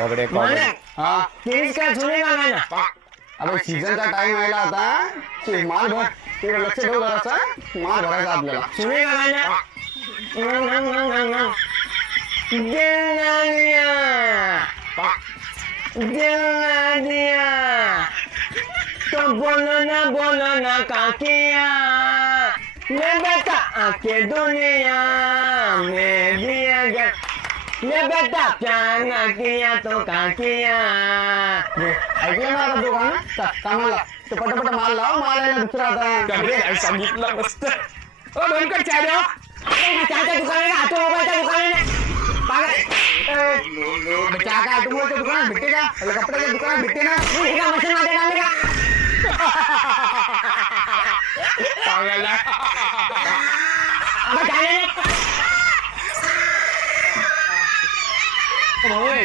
बगड़े हाँ तेरी क्या सुनेगा गाना? अबे सीजन का टाइम आएगा आता तो माल भर तेरा लक्ष ठेव जरासा माल भरायचा आपल्याला सुनेगा गाना? दिल ना दिया, दिल ना दिया, तो बोलो ना काकिया, मैं बेटा आके दुनिया में दिया गया, मैं बेटा प्यार ना किया तो काकिया. ऐकलं ना आता तू गाणं कामाला तो पटापट माल लाव माल आहे ना दुसरा आता सांगितलं मस्त ओ बनकर चाय द्या चाचा दुकान आहे का? ऑटोमोबाईलचं दुकान आहे ना? चहा का ऑटोमोबाईलचं दुकान भेटते का कपड्याचं दुकान भेटते ना तू का मशीन मध्ये डालले का? सांगायला आता काय नाही. होय